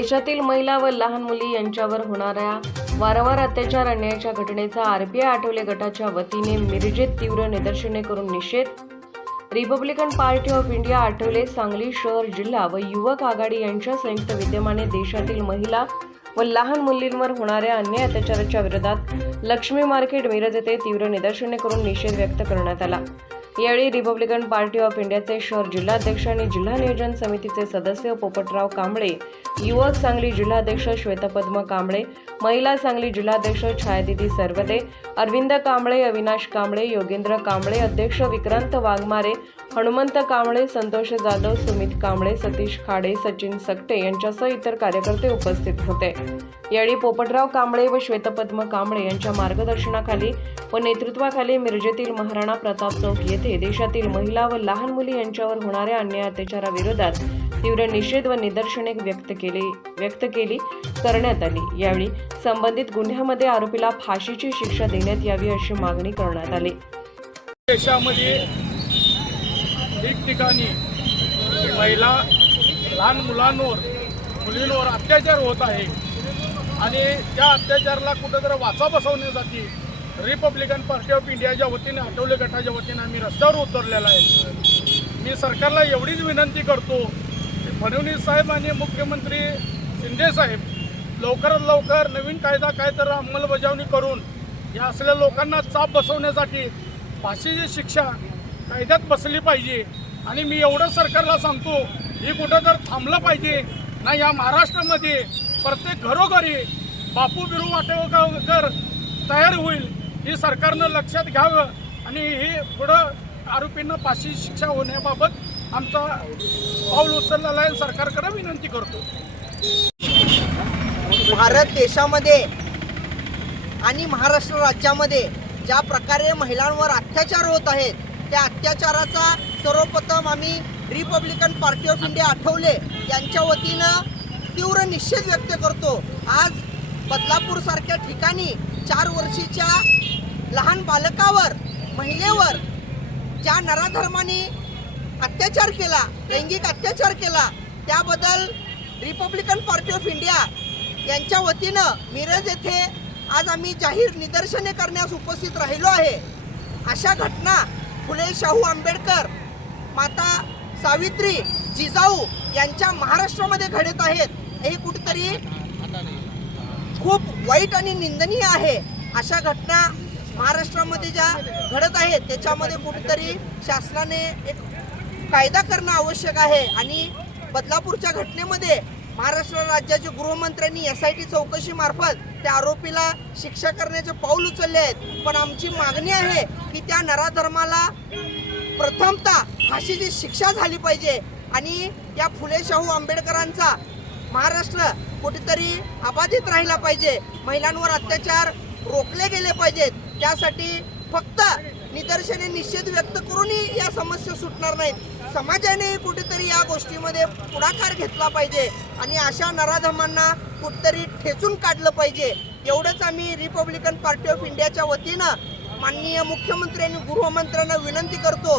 देशातील महिला व लहान मुली यांच्यावर होणाऱ्या वारंवार अत्याचार अन्यायाच्या घटनेचा आरबीआय आठवले गटाच्या वतीने मिरजेत तीव्र निदर्शने करून निषेध. Republican Party of India Athawale Sangli शहर जिल्हा व युवक आघाडी यांच्या संयुक्त विद्यमाने देशातील महिला व लहान मुलींवर होणाऱ्या अन्याय अत्याचाराच्या विरोधात लक्ष्मी मार्केट मिरज येथे तीव्र निदर्शने करून निषेध व्यक्त करण्यात आला. यावेळी रिपब्लिकन पार्टी ऑफ इंडियाचे शहर जिल्हाध्यक्ष आणि जिल्हा नियोजन समितीचे सदस्य पोपटराव कांबळे युवक सांगली जिल्हाध्यक्ष श्वेतपद्म कांबळे महिला सांगली जिल्हाध्यक्ष छायादिदी सरवदे अरविंद कांबळे अविनाश कांबळे योगेंद्र कांबळे अध्यक्ष विक्रांत वाघमारे हनुमंत कांबळे संतोष जाधव सुमित कांबळे सतीश खाडे सचिन सकटे यांच्यासह इतर कार्यकर्ते उपस्थित होते. यावेळी पोपटराव कांबळे व श्वेतपद्म कांबळे यांच्या मार्गदर्शनाखाली व नेतृत्वाखाली मिरजेतील महाराणा प्रताप चौक येथे देशातील महिला व लहान मुली यांच्यावर होणाऱ्या अन्याय अत्याचाराविरोधात तीव्र निषेध व निदर्शने व्यक्त केली व्यक्त केली करण्यात आली. यावेळी संबंधित गुन्ह्यामध्ये आरोपीला फाशीची शिक्षा देण्यात यावी अशी मागणी करण्यात आली. देशामध्ये ठिकठिकाणी महिला लहान मुलांवर मुलींवर अत्याचार होत आहे. आणि त्या अत्याचाराला कुठंतरी वाचा बसवण्यासाठी रिपब्लिकन पार्टी ऑफ इंडियाच्या वतीने आठवले गटाच्या वतीने आम्ही रस्त्यावर उतरलेला आहे. मी सरकारला एवढीच विनंती करतो की फडणवीस साहेब आणि मुख्यमंत्री शिंदे साहेब लवकरात लवकर नवीन कायदा काय तर अंमलबजावणी करून या असलेल्या लोकांना चाप बसवण्यासाठी फाशीची शिक्षा कायद्यात बसली पाहिजे. आणि मी एवढं सरकारला सांगतो ही कुठं तर थांबलं पाहिजे. ना या महाराष्ट्रामध्ये प्रत्येक घरोघरी बापू बिरू वाटेकर तयार होईल हे सरकारनं लक्षात घ्यावं आणि हे पुढं आरोपींना फाशी शिक्षा होण्याबाबत आमचा पाऊल उचललेला आहे. सरकारकडे विनंती करतो. भारत देशामध्ये आणि महाराष्ट्र राज्यामध्ये ज्या प्रकारे महिलांवर अत्याचार होत आहेत त्या अत्याचाराचा सर्वप्रथम आम्ही Republican Party of India Athawale. यांच्या वतीनं तीव्र निषेध व्यक्त करतो. आज बदलापूरसारख्या ठिकाणी चार वर्षीच्या लहान बालकावर महिलेवर ज्या नराधर्माने अत्याचार केला लैंगिक अत्याचार केला त्याबद्दल रिपब्लिकन पार्टी ऑफ इंडिया यांच्या वतीनं मिरज येथे आज आम्ही जाहीर निदर्शने करण्यास उपस्थित राहिलो आहे. अशा घटना फुले शाहू आंबेडकर माता सावित्री जिजाऊ यांच्या महाराष्ट्रामध्ये घडत आहेत. हे कुठेतरी खूप वाईट आणि निंदनीय आहे. अशा घटना महाराष्ट्रामध्ये ज्या घडत आहेत त्याच्यामध्ये कुठेतरी शासनाने एक कायदा करणं आवश्यक आहे. आणि बदलापूरच्या घटनेमध्ये महाराष्ट्र राज्याच्या गृहमंत्र्यांनी एस आय टी चौकशी मार्फत त्या आरोपीला शिक्षा करण्याचे पाऊल उचलले आहेत. पण आमची मागणी आहे की त्या नराधर्माला प्रथमतः फाशीची शिक्षा झाली पाहिजे. आणि या फुले शाहू आंबेडकरांचा महाराष्ट्र कुठेतरी अबाधित राहिला पाहिजे. महिलांवर अत्याचार रोखले गेले पाहिजेत. त्यासाठी फक्त निदर्शने निषेध व्यक्त करूनही या समस्या सुटणार नाहीत. समाजाने कुठेतरी या गोष्टीमध्ये पुढाकार घेतला पाहिजे आणि अशा नराधमांना कुठेतरी ठेचून काढलं पाहिजे. एवढंच आम्ही रिपब्लिकन पार्टी ऑफ इंडियाच्या वतीनं माननीय मुख्यमंत्री आणि गृहमंत्र्यांना विनंती करतो.